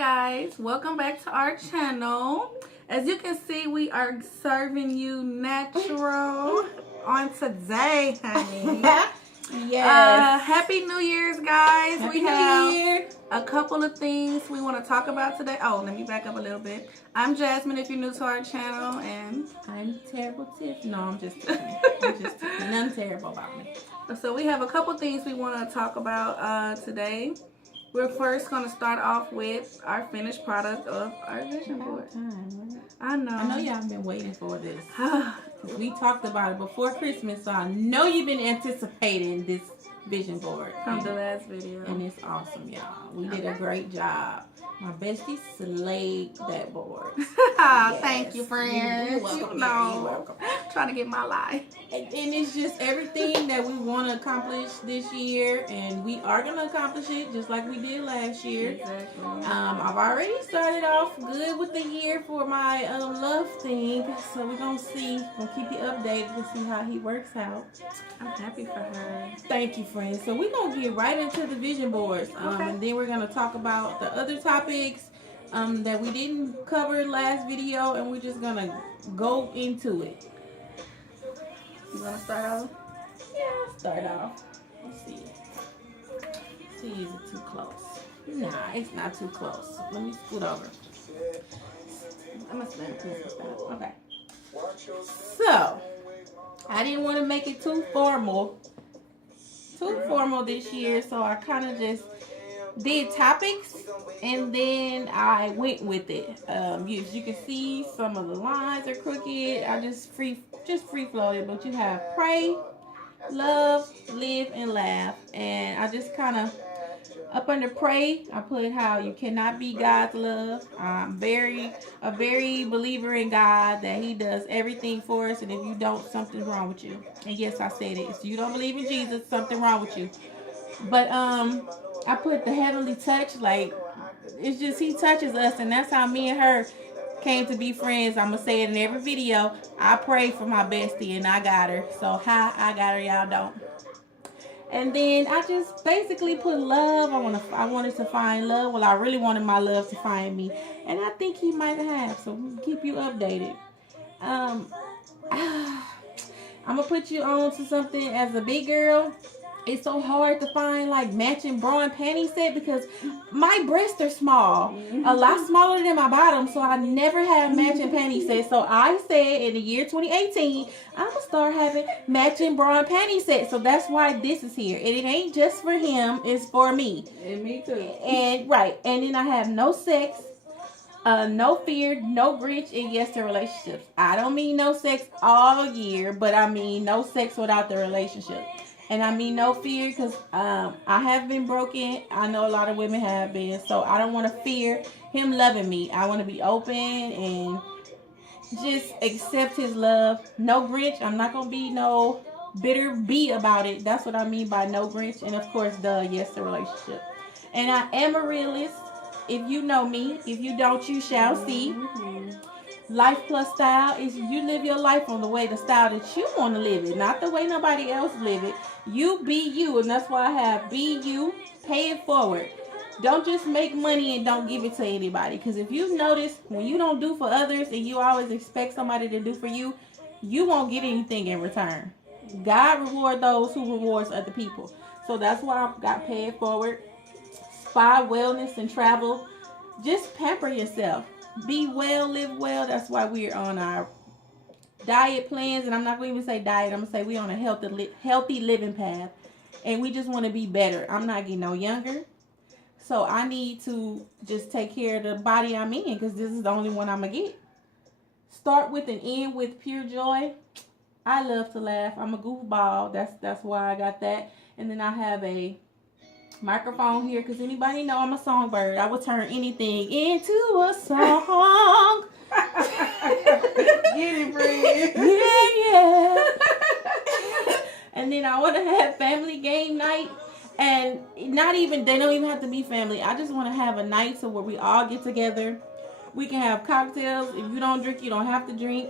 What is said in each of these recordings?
guys, welcome back to our channel. As you can see, we are serving you natural on today, honey. Yes. Happy New Year's, guys. Happy we New have Year. a couple of things we want to talk about today. Oh, let me back up a little bit. I'm Jasmine if you're new to our channel, and I'm terrible Tiff. No, I'm just kidding. Nothing terrible about me. So we have a couple things we want to talk about today. We're first going to start off with our finished product of our vision board. I know y'all have been waiting for this. We talked about it before Christmas, so I know you've been anticipating this vision board. From the last video. And it's awesome, y'all. We did a great job. My bestie slayed that board. Yes. Thank you, friends. You're welcome. You're welcome. Trying to get my life. And it's just everything that we want to accomplish this year, and we are going to accomplish it just like we did last year. Exactly. I've already started off good with the year for my love thing, so we're going to see. We'll keep you updated to see how he works out. I'm happy for her. Thank you, friends. So we're going to get right into the vision boards, and then we're going to talk about the other topics that we didn't cover last video, and we're just going to go into it. You want to start off? Yeah, start off. Let's see. See, is it too close? Nah, it's not too close. Let me scoot over. I must have been Christmas time. Okay. So, I didn't want to make it too formal this year, so I kind of just did topics, and then I went with it. As you can see, some of the lines are crooked. I just free floated, but you have pray, love, live, and laugh. And I just kind of up under pray, I put how you cannot be God's love. I'm a very believer in God, that He does everything for us, and if you don't, something's wrong with you. And yes, I said it. If you don't believe in Jesus, something wrong with you. But I put the heavenly touch, like it's just He touches us, and that's how me and her came to be friends. I'm gonna say it in every video. I pray for my bestie, and I got her. So hi, I got her, y'all don't. And then I just basically put love. I wanted to find love. Well, I really wanted my love to find me, and I think He might have. So we'll keep you updated. I'm gonna put you on to something as a big girl. It's so hard to find like matching bra and panty set because my breasts are small, a lot smaller than my bottom, so I never have matching panty sets. So I said in the year 2018, I'm gonna start having matching bra and panty sets. So that's why this is here. And it ain't just for him, it's for me. And me too. And right, and then I have no sex, no fear, no Grinch, and yes to relationships. I don't mean no sex all year, but I mean no sex without the relationship. And I mean no fear because I have been broken. I know a lot of women have been. So I don't want to fear Him loving me. I want to be open and just accept His love. No Grinch. I'm not going to be no bitter bee about it. That's what I mean by no Grinch. And of course, yes to relationship. And I am a realist. If you know me. If you don't, you shall see. Life plus style is you live your life on the way, the style that you want to live it, not the way nobody else live it. You be you, and that's why I have be you, pay it forward. Don't just make money and don't give it to anybody, because if you notice, when you don't do for others and you always expect somebody to do for you, you won't get anything in return. God reward those who rewards other people. So that's why I've got pay it forward, spa, wellness, and travel. Just pamper yourself. Be well, live well. That's why we're on our diet plans. And I'm not going to even say diet. I'm going to say we're on a healthy living path. And we just want to be better. I'm not getting no younger. So I need to just take care of the body I'm in, because this is the only one I'm going to get. Start with and end with pure joy. I love to laugh. I'm a goofball. That's why I got that. And then I have a microphone here, because anybody know I'm a songbird. I will turn anything into a song. Get it, friend. Yeah. And then I want to have family game night, and they don't even have to be family. I just want to have a night so where we all get together. We can have cocktails. If you don't drink, you don't have to drink.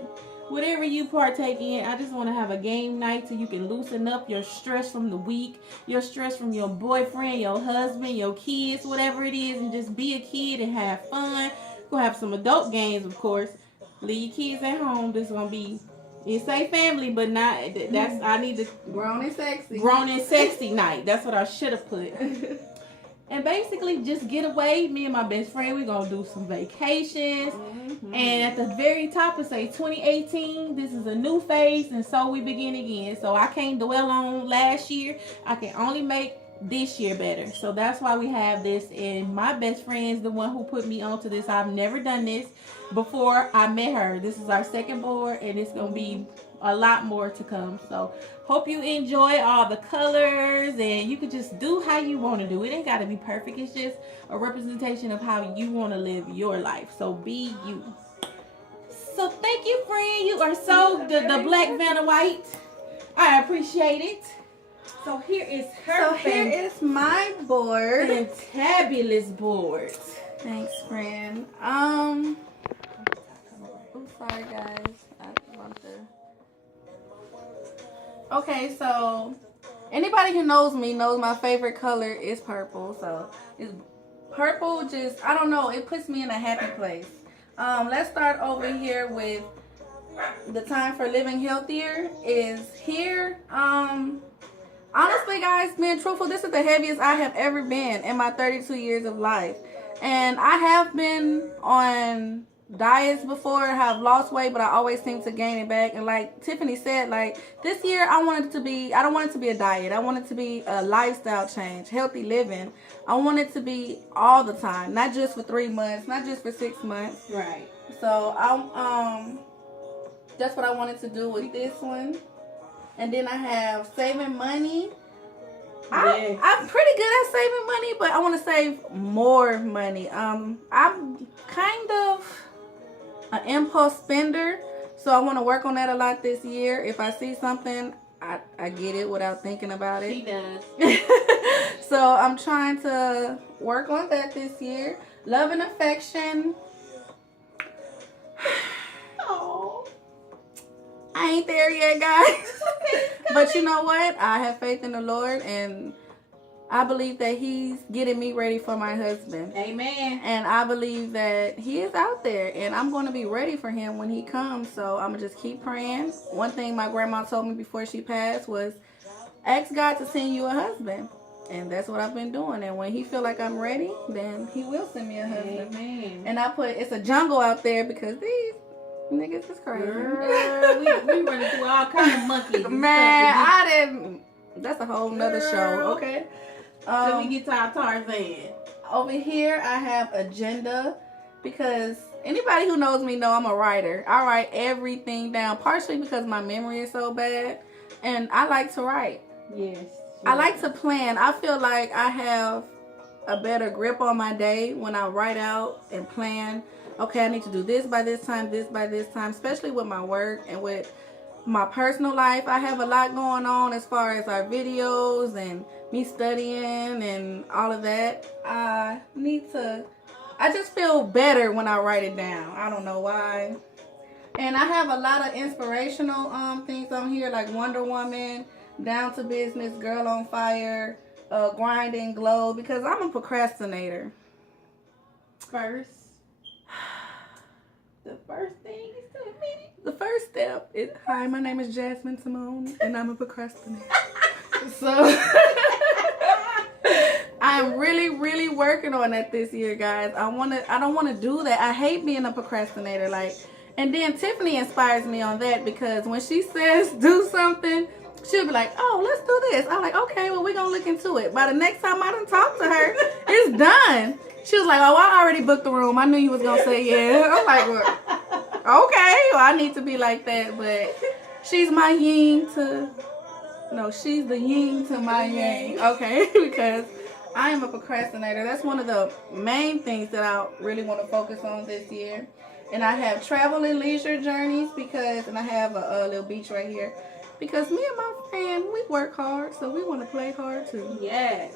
whatever you partake in, I just want to have a game night so you can loosen up your stress from the week, your stress from your boyfriend, your husband, your kids, whatever it is, and just be a kid and have fun. Go have some adult games, of course. Leave your kids at home. This is gonna be, it say family, but not. That's I need to grown and sexy night. That's what I should have put. And basically just get away. Me and my best friend, we're going to do some vacations. Mm-hmm. And at the very top it say 2018, this is a new phase, and so we begin again. So I can't dwell on last year. I can only make this year better. So that's why we have this. And my best friend is the one who put me onto this. I've never done this before I met her. This is our second board, and it's going to be a lot more to come. So hope you enjoy all the colors, and you can just do how you want to do it. Ain't got to be perfect. It's just a representation of how you want to live your life. So be you. So thank you, friend. You are so the black Vanna White. I appreciate it. So here is her. So here is my board. Fantabulous board. Thanks, friend. I'm sorry, guys. I want to. Okay, so anybody who knows me knows my favorite color is purple. So it's purple. Just I don't know. It puts me in a happy place. Let's start over here with the time for living healthier is here. Honestly, guys, being truthful, this is the heaviest I have ever been in my 32 years of life. And I have been on diets before, have lost weight, but I always seem to gain it back. And like Tiffany said, like this year I want it to be, I don't want it to be a diet. I want it to be a lifestyle change, healthy living. I want it to be all the time, not just for 3 months, not just for 6 months. Right. So that's what I wanted to do with this one. And then I have saving money. Yes. I'm pretty good at saving money, but I want to save more money. I'm kind of an impulse spender, so I want to work on that a lot this year. If I see something, I get it without thinking about it. She does. So I'm trying to work on that this year. Love and affection. Oh. I ain't there yet, guys. But you know what? I have faith in the Lord, and I believe that He's getting me ready for my husband. Amen. And I believe that He is out there, and I'm going to be ready for Him when He comes. So I'm going to just keep praying. One thing my grandma told me before she passed was, ask God to send you a husband. And that's what I've been doing. And when He feel like I'm ready, then He will send me a husband. Amen. And I put, it's a jungle out there because these niggas is crazy. Girl, we running through all kind of monkeys. Man, I didn't. That's a whole nother show. Okay. So we get to our Tarzan. Over here, I have agenda because anybody who knows me know I'm a writer. I write everything down, partially because my memory is so bad, and I like to write. Yes. I like to plan. I feel like I have a better grip on my day when I write out and plan. Okay, I need to do this by this time, especially with my work and with my personal life. I have a lot going on as far as our videos and me studying and all of that. I just feel better when I write it down. I don't know why. And I have a lot of inspirational things on here, like Wonder Woman, Down to Business, Girl on Fire, Grind and Glow, because I'm a procrastinator. The first thing is to admit it. The first step is, hi, my name is Jasmine Simone, and I'm a procrastinator. So I'm really, really working on that this year, guys. I don't want to do that. I hate being a procrastinator. And then Tiffany inspires me on that, because when she says do something, she'll be like, oh, let's do this. I'm like, okay, well, we're going to look into it. By the next time I done talk to her, it's done. She was like, oh, I already booked the room. I knew you was going to say yeah. I'm like, well, okay. Well, I need to be like that. But she's my yin to... No, she's the yin to my yang. Okay, because I am a procrastinator. That's one of the main things that I really want to focus on this year. And I have travel and leisure journeys and I have a little beach right here. Because me and my friend, we work hard, so we want to play hard too. Yes.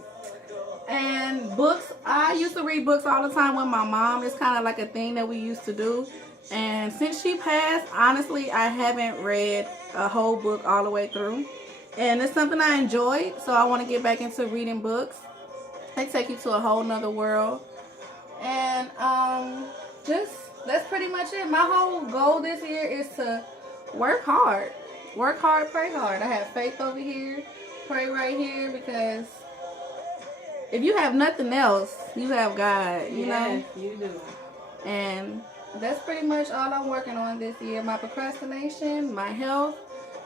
And books, I used to read books all the time with my mom. It's kind of like a thing that we used to do. And since she passed, honestly, I haven't read a whole book all the way through. And it's something I enjoyed, so I want to get back into reading books. They take you to a whole nother world. And just that's pretty much it. My whole goal this year is to work hard. Work hard, pray hard. I have faith over here, pray right here, because if you have nothing else, you have God, you know? Yes, you do. And that's pretty much all I'm working on this year. My procrastination, my health,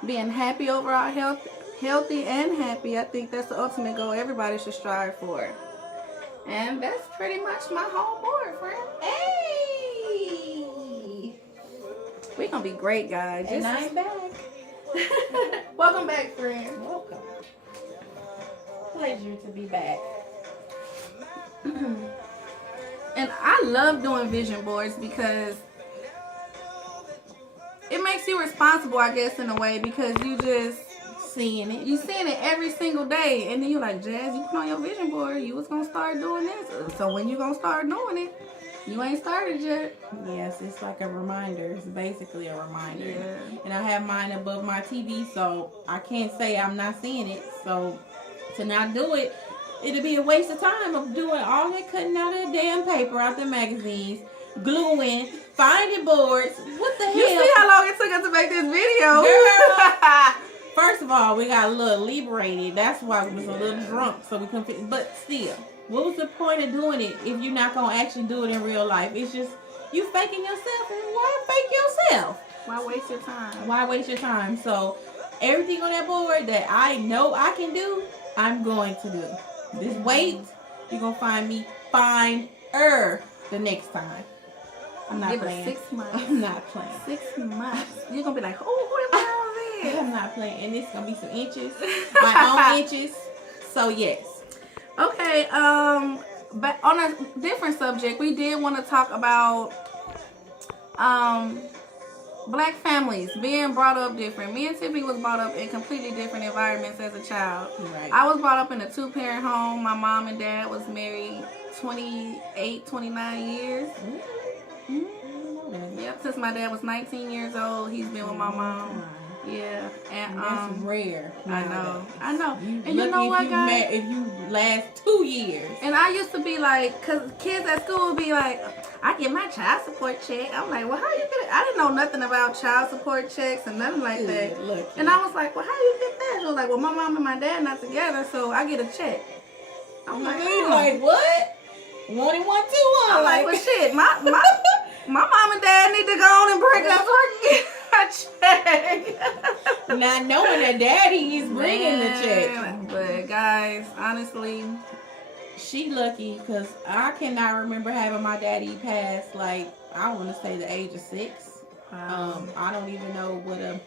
being happy over our health, healthy and happy. I think that's the ultimate goal everybody should strive for. And that's pretty much my whole board, friend. Hey! We're going to be great, guys. And I'm back. Welcome back, friend. Welcome. Pleasure to be back. And I love doing vision boards because it makes you responsible, I guess, in a way, because you just Seeing it. you seeing it every single day, and then you're like, Jazz, you put on your vision board, you was gonna start doing this. So when you gonna start doing it? You ain't started yet. Yes, it's like a reminder. It's basically a reminder. Yeah. And I have mine above my TV, so I can't say I'm not seeing it. So to not do it, it'll be a waste of time of doing all that cutting out of the damn paper out the magazines, gluing, finding boards. What the hell? You see how long it took us to make this video? Girl. First of all, we got a little liberated. That's why we was a little drunk, so we couldn't fit. But still, what was the point of doing it if you're not gonna actually do it in real life? It's just you faking yourself, and why fake yourself? Why waste your time? Why waste your time? So everything on that board that I know I can do, I'm going to do. This wait, you're gonna find me finer the next time. I'm not Give playing. it 6 months. I'm not playing. 6 months. You're gonna be like, oh, who the hell is I'm not playing, and it's gonna be some inches, my own inches. So yes. Okay, but on a different subject, we did want to talk about black families being brought up different. Me and Tiffany was brought up in completely different environments as a child. Right. I was brought up in a 2-parent home. My mom and dad was married 28, 29 years. Yep, since my dad was 19 years old, he's been with my mom. Yeah, and that's rare. I know. And you Lucky know what, if guys? if you last 2 years. And I used to be like, cause kids at school would be like, I get my child support check. I'm like, well, how you get it? I didn't know nothing about child support checks and nothing like that. Lucky. And I was like, well, how you get that? She was like, well, my mom and my dad not together, so I get a check. I'm like, oh. Like what? 1 and 1, 2 1. I'm like, well, shit, my mom and dad need to go on and break up so I can get a check. Not knowing that daddy is bringing the check. But guys, honestly, she lucky because I cannot remember having my daddy pass, like, I want to say the age of 6. I don't even know what a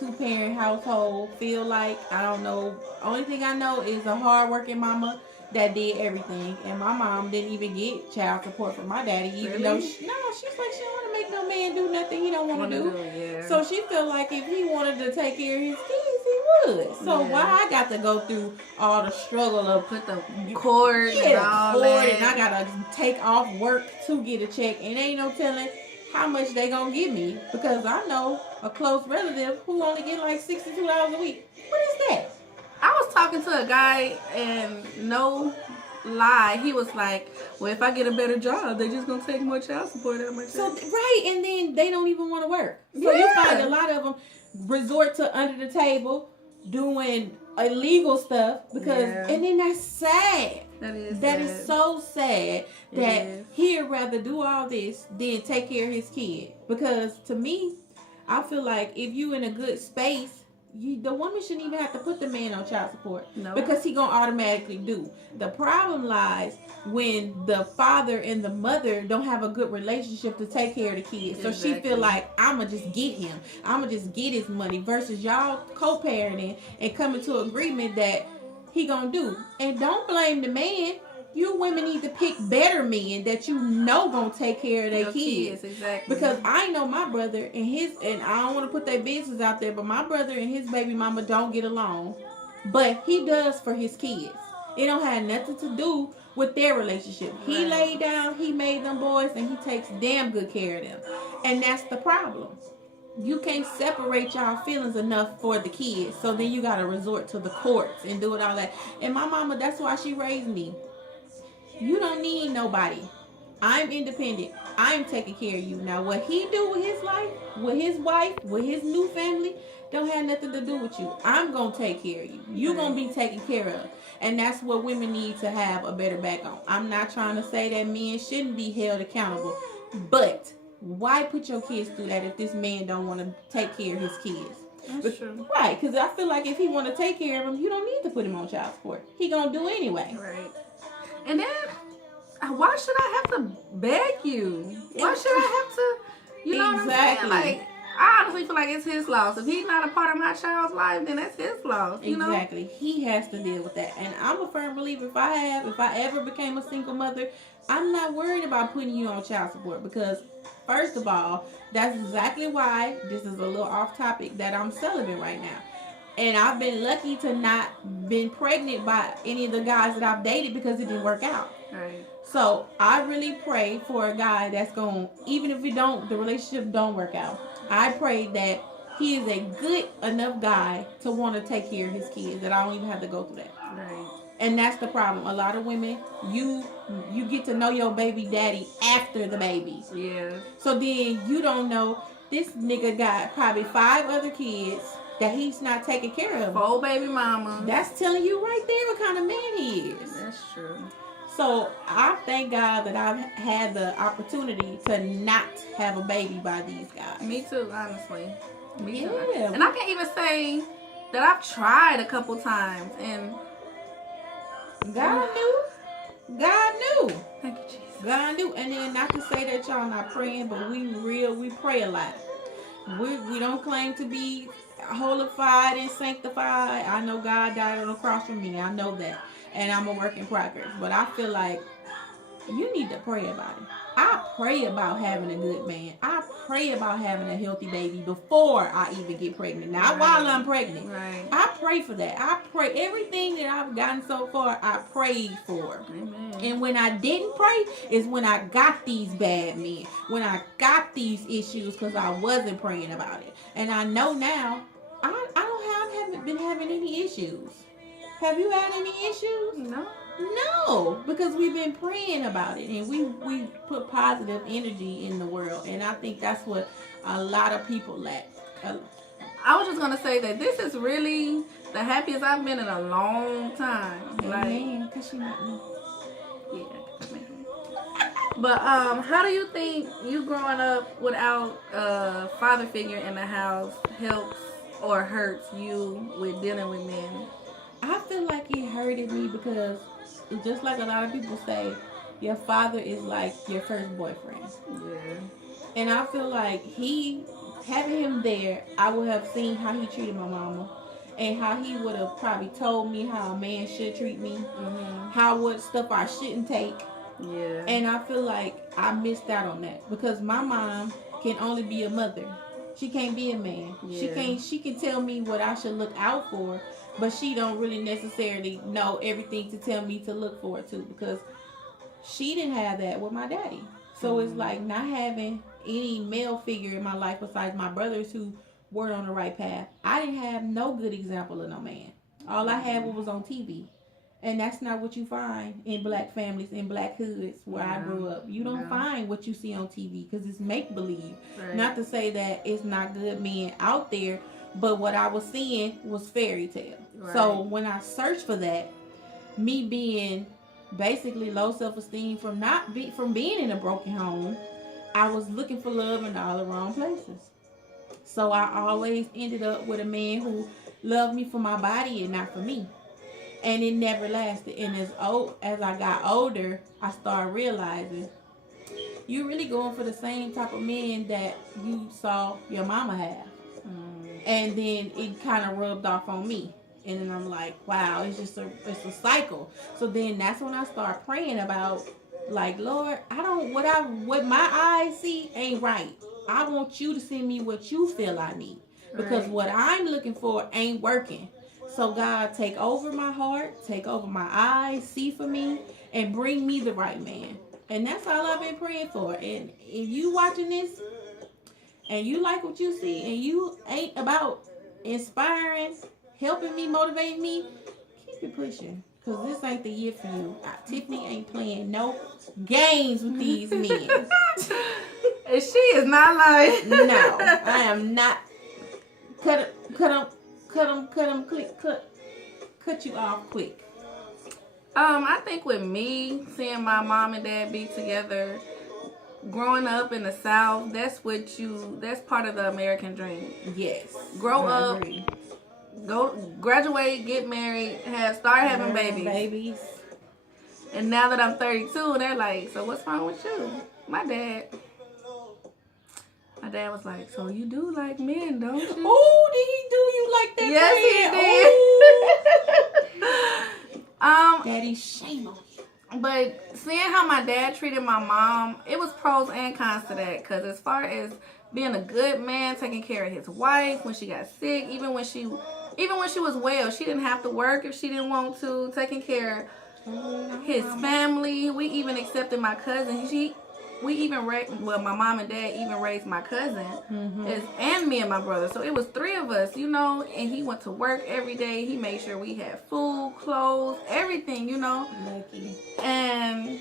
2-parent household feel like. I don't know. Only thing I know is a hard-working mama that did everything, and my mom didn't even get child support from my daddy, even though she's like, she don't want to make no man do nothing he don't want to do. Yeah. So she felt like if he wanted to take care of his kids, he would. So why I got to go through all the struggle of put the cord and all that, and I gotta take off work to get a check, and ain't no telling how much they gonna give me, because I know a close relative who only get like $62 a week. What is that? I was talking to a guy, and no lie, he was like, well, if I get a better job, they just gonna take more child support out of my check. So right, and then they don't even want to work. So you find a lot of them resort to under the table doing illegal stuff because, and then that's sad. That is so sad that he'd rather do all this than take care of his kid. Because to me, I feel like if you in a good space, the woman shouldn't even have to put the man on child support, because he gonna automatically do. The problem lies when the father and the mother don't have a good relationship to take care of the kids. So she feel like, I'ma just get him, I'ma just get his money, versus y'all co-parenting and coming to agreement that he gonna do. And don't blame the man. You women need to pick better men that you know gonna take care of their kids. Exactly. Because I know my brother and I don't want to put their business out there, but my brother and his baby mama don't get along. But he does for his kids. It don't have nothing to do with their relationship. He laid down, he made them boys, and he takes damn good care of them. And that's the problem. You can't separate y'all feelings enough for the kids. So then you got to resort to the courts and do it all that. And my mama, that's why she raised me. You don't need nobody. I'm independent. I'm taking care of you. Now, what he do with his life, with his wife, with his new family, don't have nothing to do with you. I'm going to take care of you. You're going to be taken care of. And that's what women need to have a better back on. I'm not trying to say that men shouldn't be held accountable. But why put your kids through that if this man don't want to take care of his kids? That's true. Right, because I feel like if he want to take care of them, you don't need to put him on child support. He going to do anyway. Right. And then, why should I have to beg you? Why should I have to, you know Exactly. what I'm saying? Like, I honestly feel like it's his loss. If he's not a part of my child's life, then that's his loss. You know? Exactly. He has to deal with that. And I'm a firm believer, if I ever became a single mother, I'm not worried about putting you on child support because, first of all, that's exactly why, this is a little off topic, that I'm celibate right now. And I've been lucky to not been pregnant by any of the guys that I've dated because it didn't work out. Right. So I really pray for a guy that's going, even if the relationship don't work out, I pray that he is a good enough guy to want to take care of his kids, that I don't even have to go through that. Right. And that's the problem. A lot of women, you get to know your baby daddy after the baby. Yeah. So then you don't know, this nigga got probably 5 other kids that he's not taking care of. 4 baby mamas. That's telling you right there what kind of man he is. That's true. So I thank God that I've had the opportunity to not have a baby by these guys. Me too, honestly. Me too. Yeah. And I can even say that I've tried a couple times, and God knew. God knew. thank you, Jesus. God knew. And then not to say that y'all not praying, but we pray a lot. We don't claim to be holified and sanctified. I know God died on the cross for me. I know that. And I'm a work in progress. But I feel like you need to pray about it. I pray about having a good man. I pray about having a healthy baby before I even get pregnant. Not while I'm pregnant. Right. I pray for that. I pray everything that I've gotten so far, I prayed for. Amen. And when I didn't pray is when I got these bad men. When I got these issues because I wasn't praying about it. And I know now, I haven't been having any issues. Have you had any issues? No. No, because we've been praying about it and we put positive energy in the world, and I think that's what a lot of people lack. I was just gonna say that this is really the happiest I've been in a long time. Like, cause she not me. yeah. But how do you think you growing up without a father figure in the house helps or hurts you with dealing with men? I feel like it hurted me because, just like a lot of people say, your father is like your first boyfriend. Yeah. And I feel like having him there, I would have seen how he treated my mama, and how he would have probably told me how a man should treat me, what stuff I shouldn't take. Yeah. And I feel like I missed out on that because my mom can only be a mother. She can't be a man. Yeah. She can tell me what I should look out for, but she don't really necessarily know everything to tell me to look forward to because she didn't have that with my daddy. So it's like not having any male figure in my life besides my brothers who weren't on the right path. I didn't have no good example of no man. All I had was on TV. And that's not what you find in black families, in black hoods where I grew up. You don't find what you see on TV because it's make-believe. Right. Not to say that it's not good men out there, but what I was seeing was fairy tale. Right. So when I searched for that, me being basically low self-esteem from being in a broken home, I was looking for love in all the wrong places. So I always ended up with a man who loved me for my body and not for me. And it never lasted. And as I got older, I started realizing you're really going for the same type of men that you saw your mama have. And then it kind of rubbed off on me. And then I'm like, wow, it's a cycle. So then that's when I start praying about, like, Lord, what my eyes see ain't right. I want you to send me what you feel I need. Because what I'm looking for ain't working. So God, take over my heart, take over my eyes, see for me, and bring me the right man. And that's all I've been praying for. And if you watching this and you like what you see and you ain't about inspiring, helping me, motivating me, keep it pushing. Because this ain't the year for you. Tiffany ain't playing no games with these men. And she is not lying. No, I am not. Cut you off quick. I think with me seeing my mom and dad be together, growing up in the South, that's part of the American dream. Yes. Grow up, go graduate, get married, start having babies. And now that I'm 32, they're like, so what's wrong with you? My dad was like, so you do like men, don't you? Oh, did he do you like that? Yes, he did. Daddy, shame on you. But seeing how my dad treated my mom, it was pros and cons to that. Because as far as being a good man, taking care of his wife when she got sick, even when she was well, she didn't have to work if she didn't want to, taking care of his family. We even accepted my cousin. My mom and dad even raised my cousin and me and my brother. So it was 3 of us, and he went to work every day. He made sure we had food, clothes, everything, Lucky. And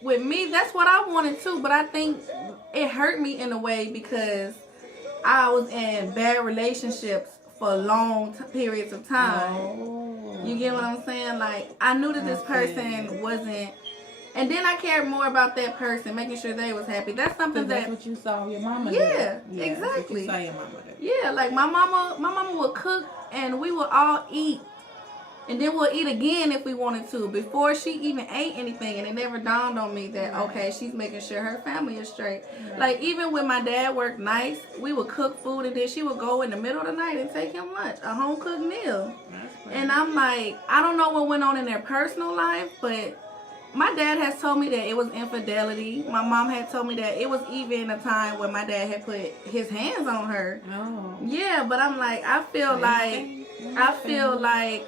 with me, that's what I wanted too. But I think it hurt me in a way because I was in bad relationships for long periods of time. Oh. You get what I'm saying? Like, I knew that this person wasn't. And then I cared more about that person, making sure they was happy. That's something that's what you saw your mama do. Yeah, exactly. That's what you saw your mama do. Yeah, like my mama would cook and we would all eat. And then we'll eat again if we wanted to, before she even ate anything. And it never dawned on me that, okay, she's making sure her family is straight. Right. Like, even when my dad worked nights, we would cook food and then she would go in the middle of the night and take him lunch, a home-cooked meal. And I'm like, I don't know what went on in their personal life, but my dad has told me that it was infidelity. My mom had told me that it was even a time when my dad had put his hands on her. Oh. Yeah, but I'm like, I feel like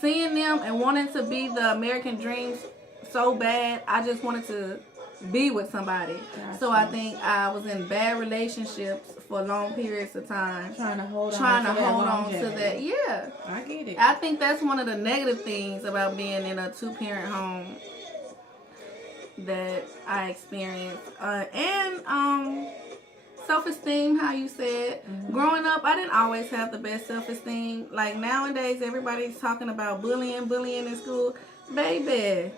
seeing them and wanting to be the American dreams so bad, I just wanted to be with somebody. Gotcha. So I think I was in bad relationships for long periods of time. Trying to hold on to that. Yeah. I get it. I think that's one of the negative things about being in a 2-parent home that I experienced. And self-esteem, how you said. Mm-hmm. Growing up, I didn't always have the best self-esteem. Like, nowadays, everybody's talking about bullying in school. Baby,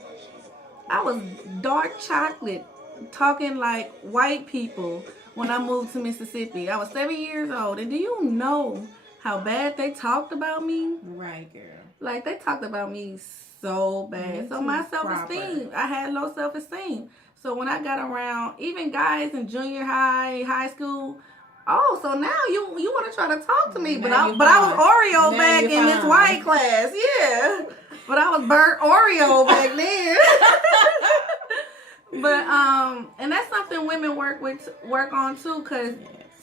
I was dark chocolate, talking like white people when I moved to Mississippi. I was 7 years old. And do you know how bad they talked about me? Right, girl. Like, they talked about me so bad. So my self-esteem, I had low self-esteem. So when I got around, even guys in junior high school, so now you want to try to talk to me, but I was Oreo back in this white class, yeah. But I was burnt Oreo back then. But and that's something women work on too, because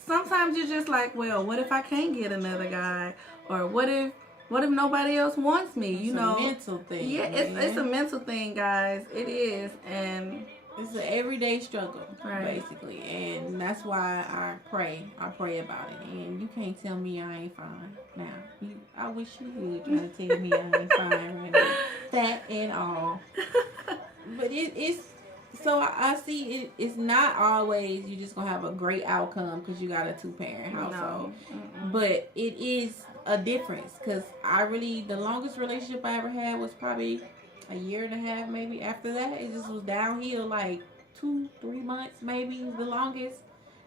sometimes you're just like, well, what if I can't get another guy, or what if nobody else wants me? It's a mental thing. Yeah, it's a mental thing, guys. It is, and it's an everyday struggle, basically, and that's why I pray about it. And you can't tell me I ain't fine. Now, I wish you would try to tell me I ain't fine right now, fat and all. But it's so I see it. It's not always you just gonna have a great outcome because you got a 2-parent household. No. But it is a difference, because the longest relationship I ever had was probably a year and a half, maybe. After that, it just was downhill, like 2-3 months, maybe the longest.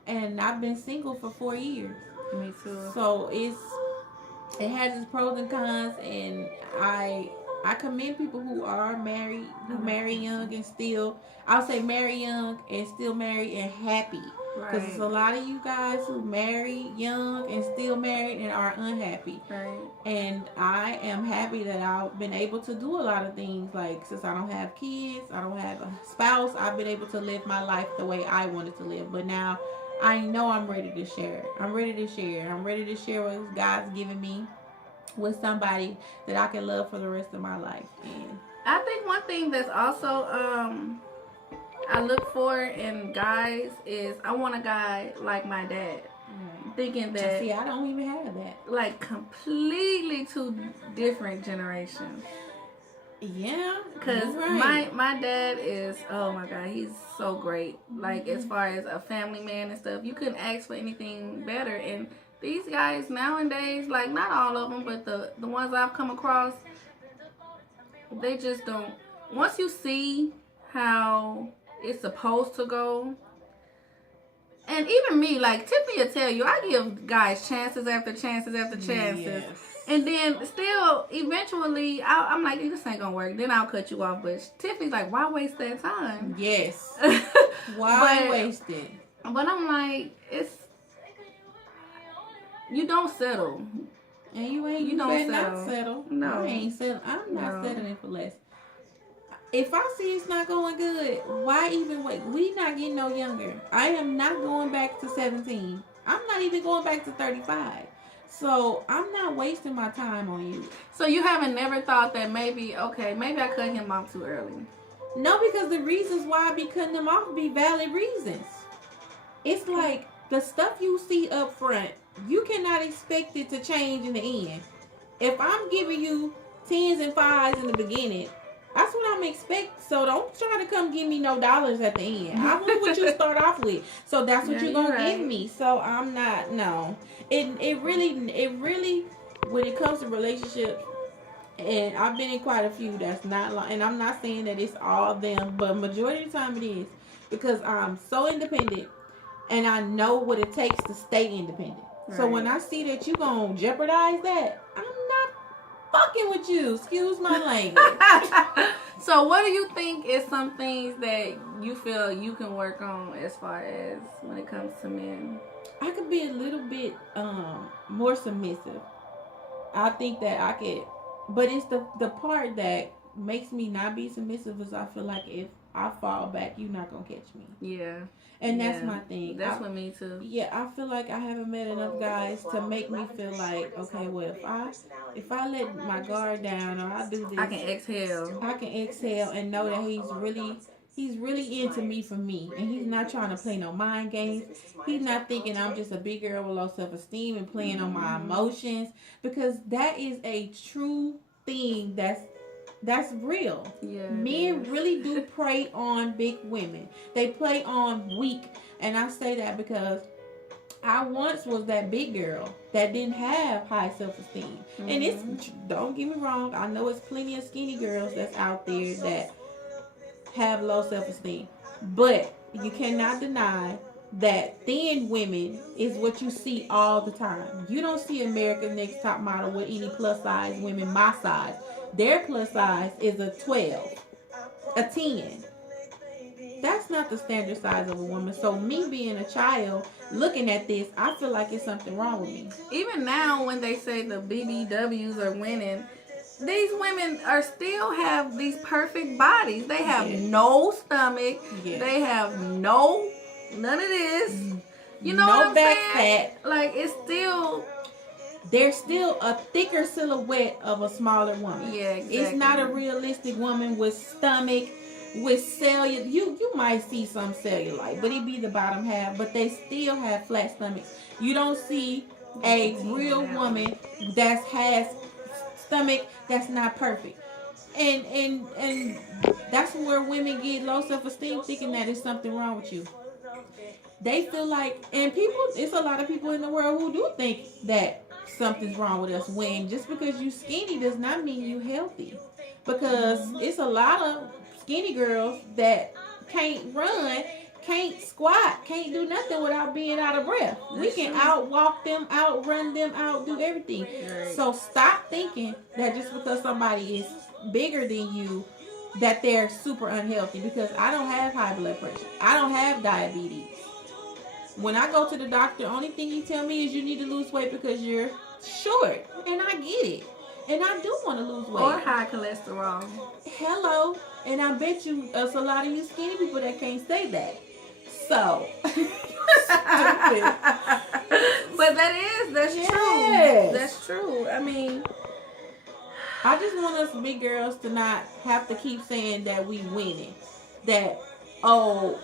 And I've been single for 4 years. Me too. So it has its pros and cons, and I commend people who are married, who marry young and still, I'll say marry young and still married and happy. Because there's a lot of you guys who marry young and still married and are unhappy. Right. And I am happy that I've been able to do a lot of things. Like, since I don't have kids, I don't have a spouse, I've been able to live my life the way I wanted to live. But now I know I'm ready to share. I'm ready to share what God's given me. with somebody that I can love for the rest of my life. And I think one thing that's also I look for in guys is I want a guy like my dad. Thinking that, see, I don't even have that. Like completely two different generations. Yeah, because right. my dad is, oh my god, he's so great. Like as far as a family man and stuff, you couldn't ask for anything better. And these guys nowadays, like not all of them, but the ones I've come across, they just don't. Once you see how it's supposed to go. And even me, like Tiffany will tell you, I give guys chances after chances after chances. Yes. And then still, eventually, I'm like, this ain't gonna work. Then I'll cut you off. But Tiffany's like, why waste that time? Yes. Why waste it? But I'm like, you don't settle. And you don't settle. No. I ain't settle. I'm not settling for less. If I see it's not going good, why even wait? We not getting no younger. I am not going back to 17. I'm not even going back to 35. So I'm not wasting my time on you. So you haven't never thought that maybe I cut him off too early? No, because the reasons why I be cutting them off be valid reasons. It's like the stuff you see up front, you cannot expect it to change in the end. If I'm giving you 10s and 5s in the beginning, that's what I'm expecting. So don't try to come give me no dollars at the end. I want what you start off with. So that's what you're gonna give me. So I'm not. No. It really when it comes to relationships, and I've been in quite a few that's not long, and I'm not saying that it's all them, but majority of the time it is, because I'm so independent and I know what it takes to stay independent. Right. So when I see that you gonna jeopardize that, I'm not fucking with you. Excuse my language. So what do you think is some things that you feel you can work on as far as when it comes to men? I could be a little bit more submissive. I think that I could, but it's the part that makes me not be submissive is I feel like if I fall back, you're not gonna catch me. Yeah. And that's my thing. That's with me too. Yeah, I feel like I haven't met enough guys to make me feel like, okay, well, if I let my guard down or I do this, I can exhale and know that he's really into me for me, and he's not trying to play no mind games. He's not thinking I'm just a big girl with low self-esteem and playing on my emotions, because that is a true thing that's real. Yeah, men really do prey on big women. They play on weak. And I say that because I once was that big girl that didn't have high self-esteem. Mm-hmm. And it's, don't get me wrong, I know it's plenty of skinny girls that's out there that have low self-esteem. But you cannot deny that thin women is what you see all the time. You don't see America's Next Top Model with any plus size women my size. Their plus size is a 12, a 10. That's not the standard size of a woman. So me being a child, looking at this, I feel like it's something wrong with me. Even now when they say the BBWs are winning, these women are still have these perfect bodies. They have no stomach. They have none of this. You know what I'm saying? Fat. Like it's still... There's still a thicker silhouette of a smaller woman. Yeah, exactly. It's not a realistic woman with stomach, with cellulite. You might see some cellulite, but it be the bottom half. But they still have flat stomachs. You don't see a real woman that has stomach that's not perfect. And that's where women get low self-esteem, thinking that there's something wrong with you. They feel like, and people, it's a lot of people in the world who do think that something's wrong with us, when just because you skinny does not mean you healthy, because it's a lot of skinny girls that can't run, can't squat, can't do nothing without being out of breath. We can outwalk them, outrun them, outdo everything. So stop thinking that just because somebody is bigger than you that they're super unhealthy, because I don't have high blood pressure, I don't have diabetes. When I go to the doctor, only thing he tell me is you need to lose weight because you're short. And I get it. And I do want to lose weight. Or high cholesterol. Hello. And I bet you there's a lot of you skinny people that can't say that. So. But that's true. That's true. I mean, I just want us big girls to not have to keep saying that we winning. That oh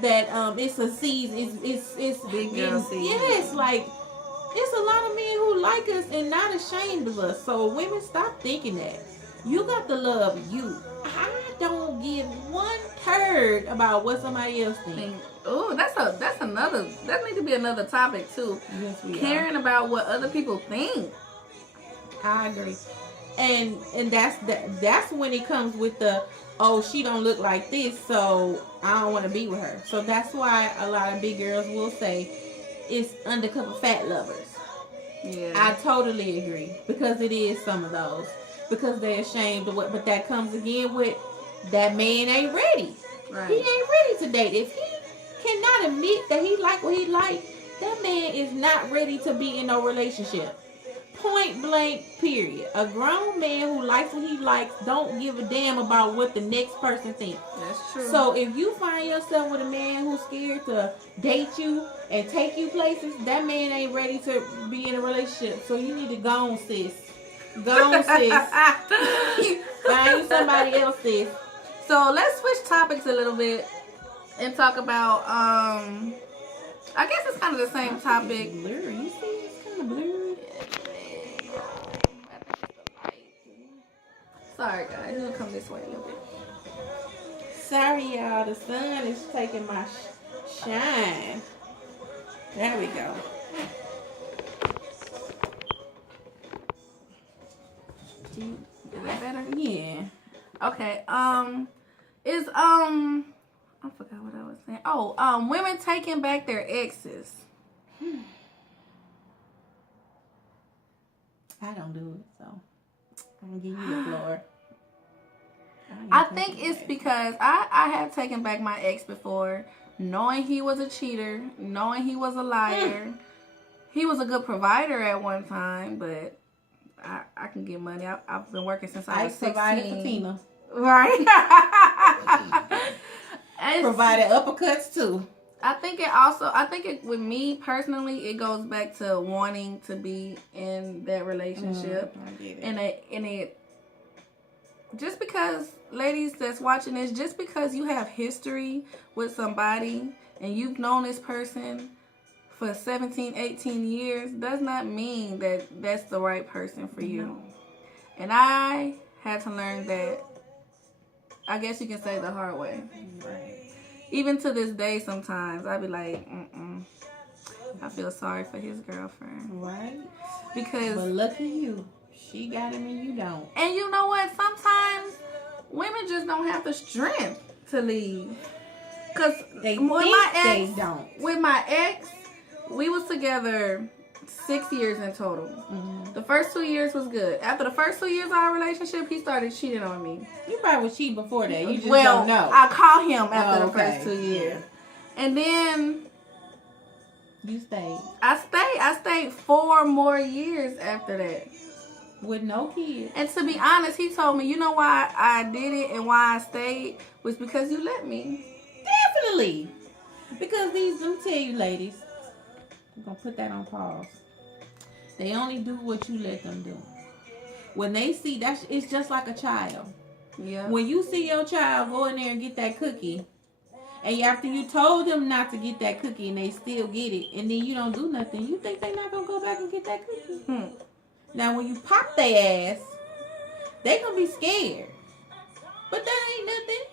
that it's a season. It's Big girl season. yes, like it's a lot of men who like us and not ashamed of us. So women, stop thinking that. You got to love you. I don't give one turd about what somebody else thinks. Oh, that's another. That needs to be another topic too. Yes, we Caring about what other people think. I agree. And that's when it comes with the, oh, she don't look like this, so I don't want to be with her. So that's why a lot of big girls will say it's undercover fat lovers. Yeah, I totally agree, because it is some of those, because they're ashamed of what. But that comes again with that man ain't ready. right. He ain't ready to date. If he cannot admit that he like what he like, that man is not ready to be in no relationship. Point blank, period. A grown man who likes what he likes don't give a damn about what the next person thinks. That's true. So if you find yourself with a man who's scared to date you and take you places, that man ain't ready to be in a relationship. So you need to go on, sis. Go on, sis. Find you somebody else, sis. So let's switch topics a little bit and talk about I guess it's kind of the same topic. It's blurry. You see, it's kind of blurry. Sorry guys, it'll come this way a little bit. Sorry, y'all. The sun is taking my shine. There we go. Is that better? Yeah. Okay. I forgot what I was saying. Oh, women taking back their exes. I don't do it, so I'm gonna give you the floor. I think it's because I have taken back my ex before, knowing he was a cheater, knowing he was a liar. He was a good provider at one time, but I can get money. I've been working since I was 16. Provided for Tina. Right. Provided uppercuts too. I think with me personally, it goes back to wanting to be in that relationship. I get it. And it just because, ladies that's watching this, just because you have history with somebody and you've known this person for 17, 18 years does not mean that that's the right person for you. No. And I had to learn that, I guess you can say, the hard way. Right. Even to this day, sometimes I be like, I feel sorry for his girlfriend. Right. Because, but lucky you, she got him and you don't. and you know what? Sometimes women just don't have the strength to leave. Cause They with think my ex, they don't. with my ex, we was together 6 years in total. Mm-hmm. The first 2 years was good. After the first 2 years of our relationship, he started cheating on me. You probably was cheating before that. You just don't know. I caught him after the okay. first 2 years. And then You stayed. I stayed 4 more years after that. With no kids. And to be honest, he told me, you know why I did it and why I stayed was because you let me. Definitely. Because let me tell you, ladies, I'm going to put that on pause. They only do what you let them do. When they see that, it's just like a child. Yeah. When you see your child go in there and get that cookie, and after you told them not to get that cookie and they still get it, and then you don't do nothing, you think they're not going to go back and get that cookie? Now, when you pop their ass, they going to be scared. But that ain't nothing.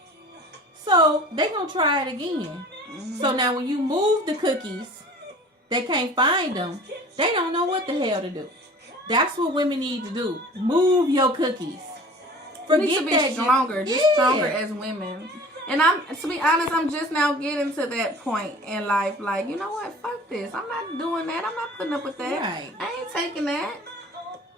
So, they going to try it again. Mm-hmm. So, now when you move the cookies, they can't find them. They don't know what the hell to do. That's what women need to do. Move your cookies. We need to be stronger. Just stronger as women. And to be honest, I'm just now getting to that point in life. Like, you know what? Fuck this. I'm not doing that. I'm not putting up with that. Right. I ain't taking that.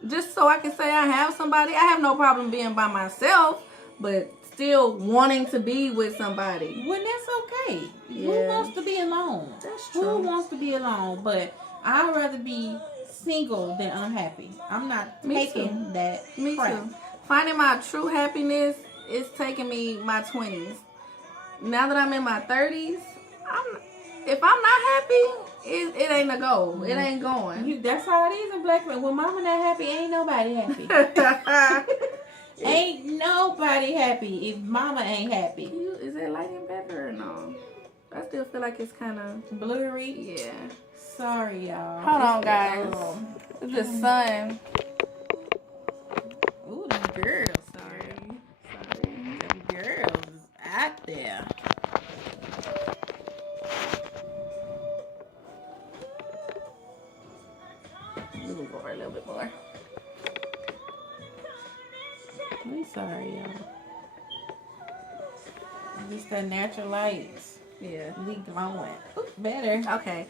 Just so I can say I have somebody. I have no problem being by myself, but still wanting to be with somebody. Well, that's okay. Yeah. Who wants to be alone? That's true. Who wants to be alone? But I'd rather be single than unhappy. I'm not taking that Me crap. too. Finding my true happiness is taking me my 20s. Now that I'm in my 30s, if I'm not happy, it ain't a goal. It ain't going. That's how it is in black men. When mama not happy, ain't nobody happy. Ain't nobody happy if mama ain't happy. Is it lighting better or no? I still feel like it's kind of blurry. Yeah. Sorry, y'all. Hold on, guys. It's the sun. Ooh, these girls. Sorry. Them girls is out there. Move over a little bit more. We sorry, y'all. Just the natural lights. Yeah. We glowing. Ooh, better. Okay.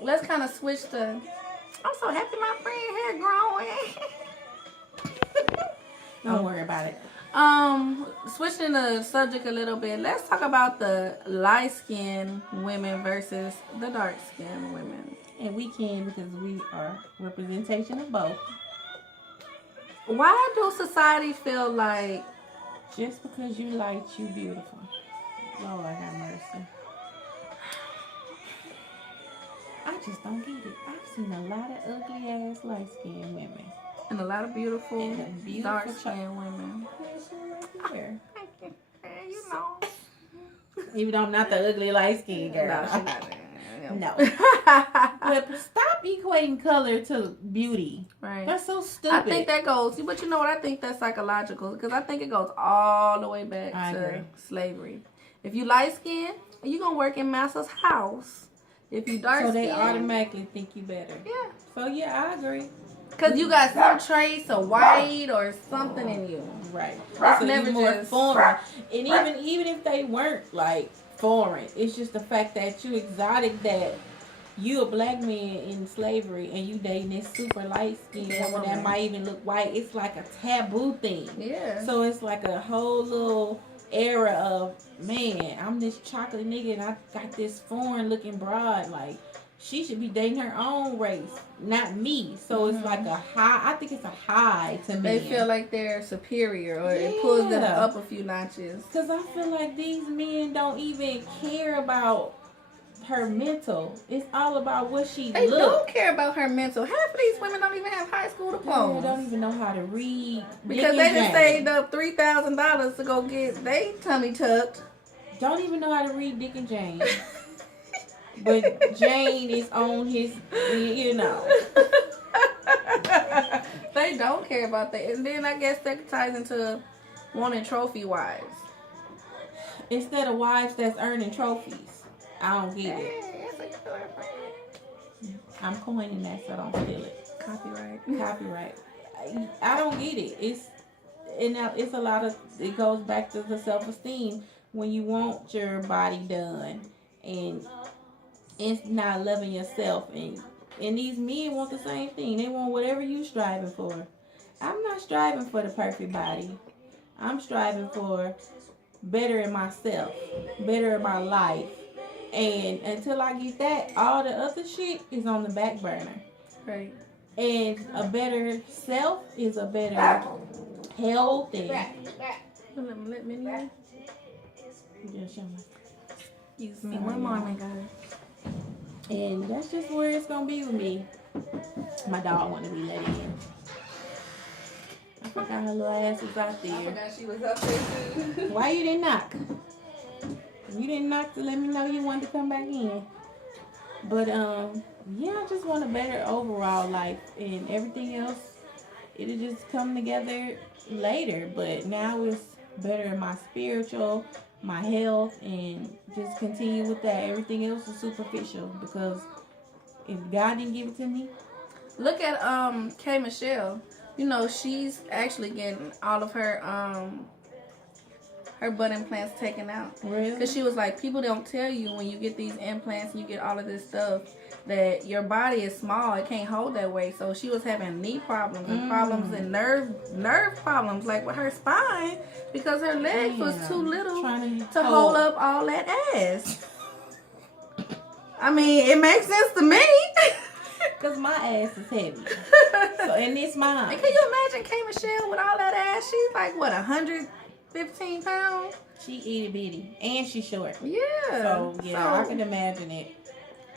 Let's kind of switch the. I'm so happy my friend hair growing. Don't worry about it. Switching the subject a little bit. Let's talk about the light-skinned women versus the dark-skinned women. And we can because we are representation of both. Why do society feel like just because you light, you beautiful? Lord have mercy. I just don't get it. I've seen a lot of ugly ass light skinned women. And a lot of beautiful dark skinned women. Where? You know. Even though I'm not the ugly light skinned girl. No, she's not. No. But stop equating color to beauty. Right. That's so stupid. I think that goes, but you know what? I think that's psychological because I think it goes all the way back to slavery. If you light skinned, you're going to work in Massa's house. If you dark skinned, so they automatically think you better. Yeah. So yeah, I agree. Because you got some trace of white or something in you. Right. It's so never more just foreign. And even if they weren't like foreign, it's just the fact that you exotic, that you a black man in slavery and you dating this super light skinned woman that might even look white. It's like a taboo thing. Yeah. So it's like a whole little era of, man, I'm this chocolate nigga and I got this foreign looking broad. Like, she should be dating her own race, not me. So it's like a high. I think it's a high to me. They feel like they're superior, or it pulls them up a few notches. Because I feel like these men don't even care about her mental. It's all about what she They don't care about her mental. Half of these women don't even have high school diplomas. They don't even know how to read. Because they just saved up $3,000 to go get they tummy tucked. Don't even know how to read Dick and Jane. But Jane is on his, you know. They don't care about that. And then I guess that ties into wanting trophy wives. Instead of wives that's earning trophies. I don't get it. I'm coining that, so don't steal it. Copyright. I don't get it. It's a lot of, it goes back to the self-esteem when you want your body done and it's not loving yourself, and these men want the same thing. They want whatever you striving for. I'm not striving for the perfect body. I'm striving for better in myself, better in my life. And until I get that, all the other shit is on the back burner. Right. And a better self is a better health. Let me know. Excuse me. One moment, guys. And that's just where it's gonna be with me. My dog want to be let in. I forgot her little ass was out there. I forgot she was up there too. Why you didn't knock? You didn't knock to let me know you wanted to come back in. But yeah, I just want a better overall life, and everything else, it'll just come together later. But now it's better in my spiritual, my health, and just continue with that. Everything else is superficial, because if God didn't give it to me. Look at K Michelle. You know, she's actually getting all of her butt implants taken out. Really? Because she was like, people don't tell you when you get these implants and you get all of this stuff that your body is small. It can't hold that weight. So she was having knee problems and problems and nerve problems, like with her spine, because her legs was too little to hold up all that ass. I mean, it makes sense to me. Because my ass is heavy. So, and it's mine. And can you imagine K Michelle with all that ass? She's like, what, 115 pounds? She itty bitty and she's short. Yeah. So I can imagine it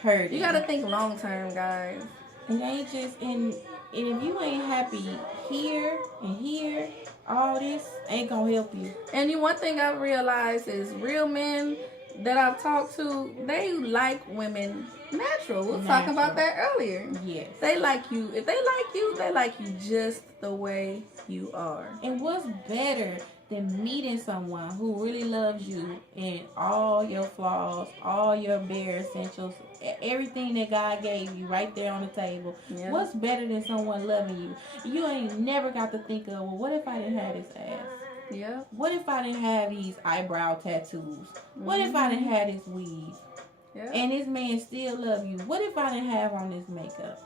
hurting. You gotta think long term, guys. It ain't just and if you ain't happy here and here, all this ain't gonna help you. And one thing I've realized is real men that I've talked to, they like women natural. We were talking about that earlier. Yes. They like you. If they like you, they like you just the way you are. And what's better than meeting someone who really loves you and all your flaws, all your bare essentials, everything that God gave you right there on the table. Yeah. What's better than someone loving you? You ain't never got to think of, well, what if I didn't have this ass? Yeah. What if I didn't have these eyebrow tattoos? Mm-hmm. What if I didn't have this weave? Yeah. And this man still love you? What if I didn't have on this makeup?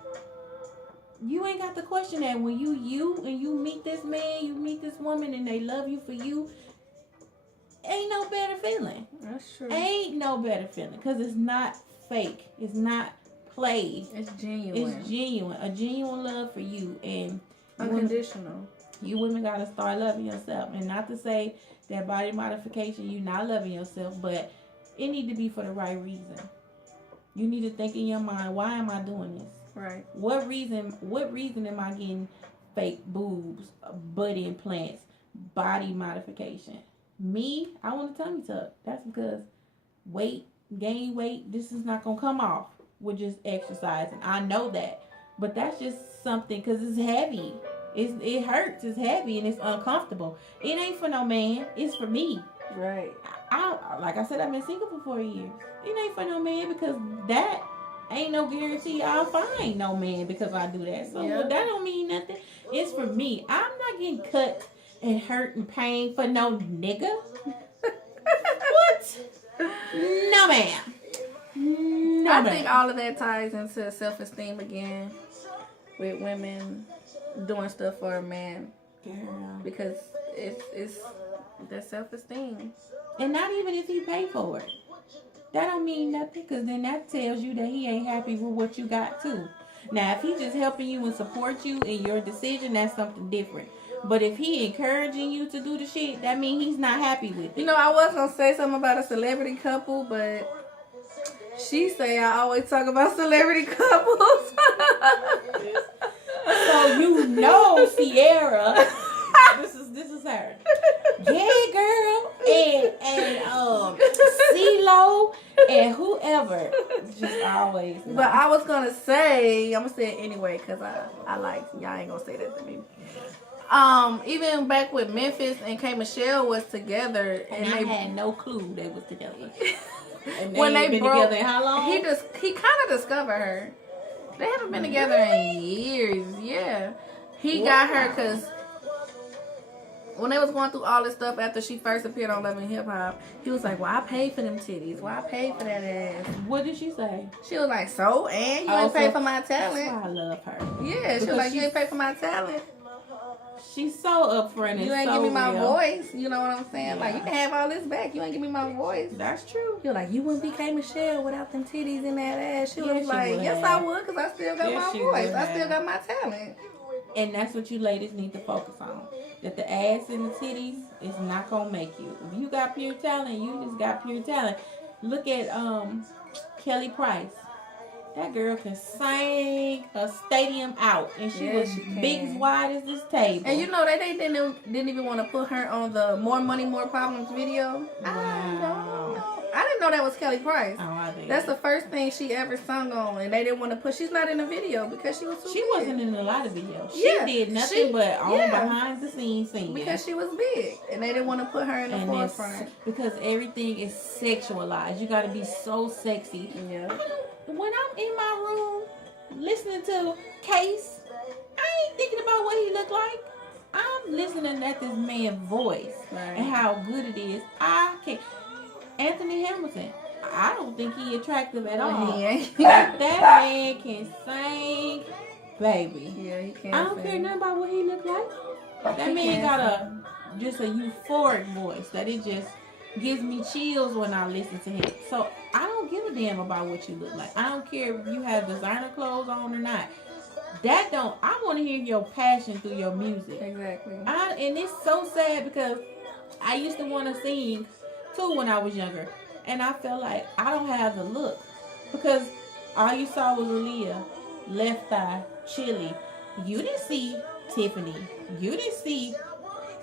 You ain't got to question that when you meet this man, you meet this woman, and they love you for you. Ain't no better feeling. That's true. Ain't no better feeling because it's not fake. It's not played. It's genuine. It's genuine. A genuine love for you and unconditional. You women gotta start loving yourself, and not to say that body modification you not loving yourself, but it need to be for the right reason. You need to think in your mind, why am I doing this? Right. What reason am I getting fake boobs, butt implants, body modification? Me, I want a tummy tuck. That's because gain weight, this is not gonna come off with just exercising. I know that, but that's just something because it's heavy. It hurts. It's heavy and it's uncomfortable. It ain't for no man. It's for me. Right. I like I said, I've been single for 4 years. It ain't for no man because that ain't no guarantee I'll find no man because I do that. So that don't mean nothing. It's for me. I'm not getting cut and hurt and pain for no nigga. What? No, ma'am. No, I think all of that ties into self-esteem again with women doing stuff for a man. Girl. Because it's their self-esteem. And not even if he pay for it. That don't mean nothing because then that tells you that he ain't happy with what you got too. Now, if he just helping you and support you in your decision, that's something different. But if he encouraging you to do the shit, that means he's not happy with it. You know, I was going to say something about a celebrity couple, but she say I always talk about celebrity couples. So you know, Sierra, this is her. Yeah, girl, and CeeLo and whoever, just always. Know. But I was gonna say, I'm gonna say it anyway because I like y'all ain't gonna say that to me. Even back with Memphis and K Michelle was together, and they had no clue they was together. And when they been broke, together, how long? He kind of discovered her. They haven't been together in years. Yeah, he got her because when they was going through all this stuff after she first appeared on Love and Hip Hop, he was like, "Well, I paid for them titties. Well, I paid for that ass." What did she say? She was like, "So, and you ain't paid for my talent." That's why I love her. Yeah, she was like, "You ain't paid for my talent." She's so upfront and you ain't so give me my real. voice. You know what I'm saying? Yeah. Like, you can have all this back. You ain't give me my voice. That's true. You're like, you wouldn't be K Michelle without them titties in that ass. She was like, yes, I would, because I still got my voice. I still got my talent. And that's what you ladies need to focus on. That the ass and the titties is not going to make you. If you got pure talent, you just got pure talent. Look at Kelly Price. That girl can sing a stadium out, and she was big as wide as this table. And you know they didn't even want to put her on the More Money, More Problems video. Wow. I didn't know that was Kelly Price. Oh, I did. That's the first thing she ever sung on, and they didn't want to put. She's not in the video because she was too big. Wasn't in a lot of videos. She did nothing but on behind the scenes singing because she was big, and they didn't want to put her in the forefront because everything is sexualized. You got to be so sexy. Yeah. When I'm in my room listening to Case, I ain't thinking about what he looked like. I'm listening at this man's voice and how good it is. I can't. Anthony Hamilton, I don't think he attractive at all. That man can sing, baby. Yeah, he can. I don't care nothing about what he look like. That man got just a euphoric voice that it just gives me chills when I listen to him. So I don't give a damn about what you look like. I don't care if you have designer clothes on or not. I want to hear your passion through your music. Exactly. And it's so sad because I used to want to sing too when I was younger. And I felt like I don't have the look. Because all you saw was Aaliyah, Left Thigh, Chili. You didn't see Tiffany. You didn't see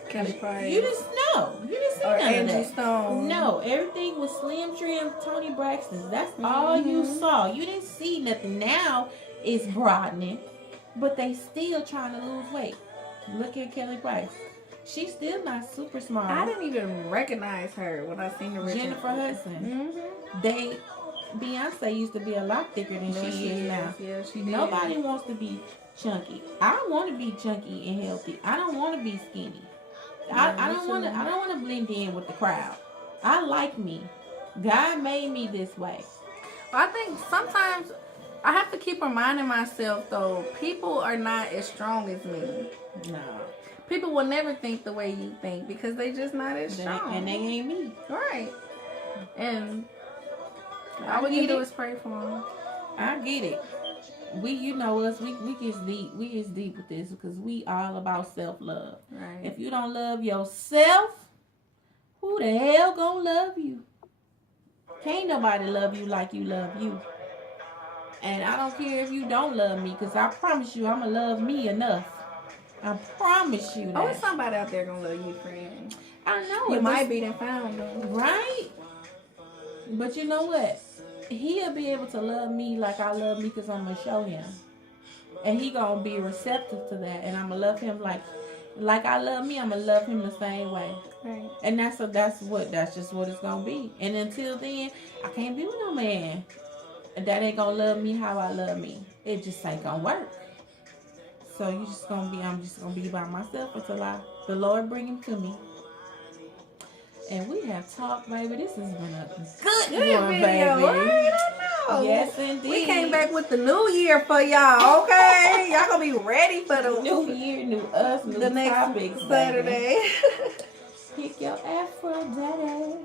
Kelly Price. You didn't know. You didn't see Or none Angie of that. Stone. No, everything was Slim Trim, Tony Braxton. That's all you saw. You didn't see nothing. Now it's broadening, but they still trying to lose weight. Look at Kelly Price. She's still not super smart. I didn't even recognize her when I seen her. Jennifer Hudson. Beyonce used to be a lot thicker than she is now. Yeah, she did. Nobody wants to be chunky. I want to be chunky and healthy. I don't want to be skinny. I don't want to blend in with the crowd. I like me. God made me this way. I think sometimes I have to keep reminding myself though, people are not as strong as me. No. People will never think the way you think because they just not as strong. And they ain't me. Right. And all we can do is pray for them. I get it. You know us, we get deep. We get deep with this because we all about self-love. Right. If you don't love yourself, who the hell gonna love you? Can't nobody love you like you love you. And I don't care if you don't love me, because I promise you, I'ma love me enough. I promise you that. Oh, there's somebody out there gonna love you, friend. I know. You might be done found them. Right? But you know what? He'll be able to love me like I love me because I'm going to show him. And he going to be receptive to that. And I'm going to love him like I love me. I'm going to love him the same way. Right. And that's just what it's going to be. And until then, I can't be with no man that ain't going to love me how I love me. It just ain't going to work. So I'm just going to be by myself until the Lord bring him to me. And we have talked, baby. This has been a good one, video, baby. Right? I know. Yes, indeed. We came back with the new year for y'all, okay? Y'all gonna be ready for the new year, new us, new the next topics, Saturday. Pick your Aphrodite.